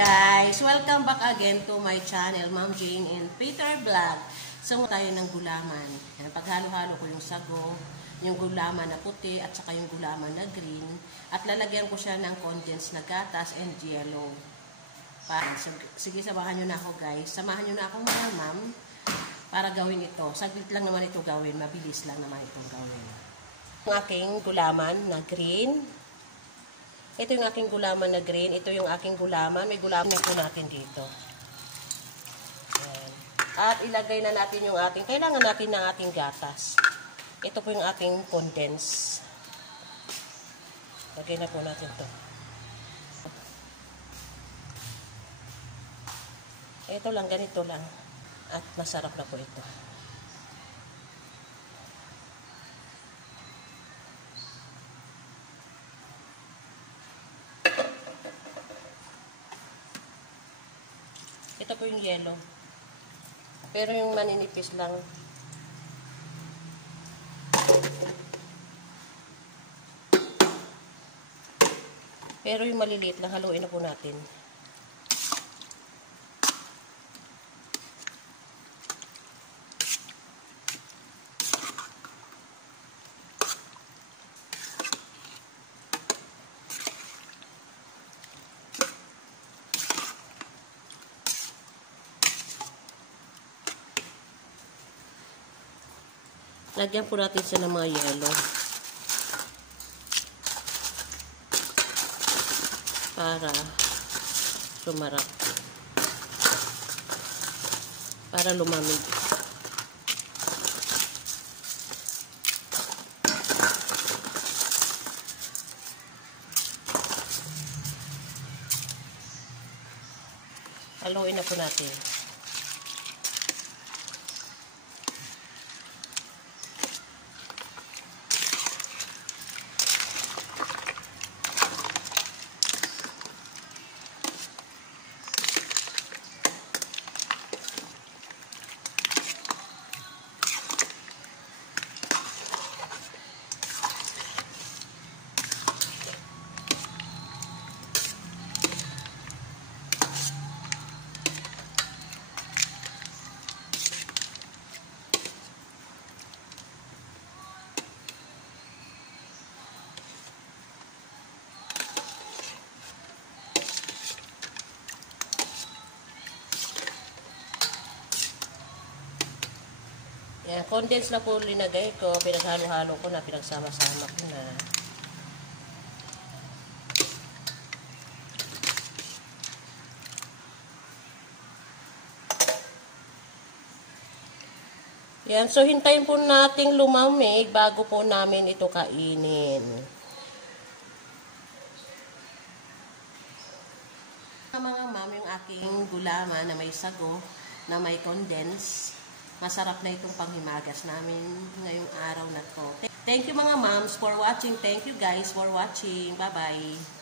guys! Welcome back again to my channel, Ma'am Jane and Peter Vlog. So, tayo ng gulaman. Paghalo-halo ko yung sago, yung gulaman na puti at saka yung gulaman na green. At lalagyan ko siya ng condensed na gatas and yellow. So, sige, samahan nyo na ako guys. Samahan nyo na ako ma'am para gawin ito. Saglit lang naman ito gawin. Mabilis lang naman itong gawin. Yung aking gulaman na green. Ito yung aking gulaman na green. Ito yung aking gulaman. May gulaman po natin dito. Ayan. At ilagay na natin yung ating, kailangan natin ng ating gatas. Ito po yung ating condense. Lagay na po natin to. Ito lang, ganito lang. At masarap na po ito. Ito po yung yellow. Pero yung maninipis lang. Pero yung maliliit lang, haluin na po natin. Lagyan po natin siya ng mga yellow. Para sumarap. Para lumamig. Haluin na po natin. Yan, condense na po linagay ko, pinaghalo-halo ko na, pinagsama-sama ko na. Yan, so hintayin po nating lumamig bago po namin ito kainin. Mga ma'am, yung aking gulaman na may sago, na may condense. Masarap na itong panghimagas namin ngayong araw na to. Thank you mga moms for watching. Thank you guys for watching. Bye-bye.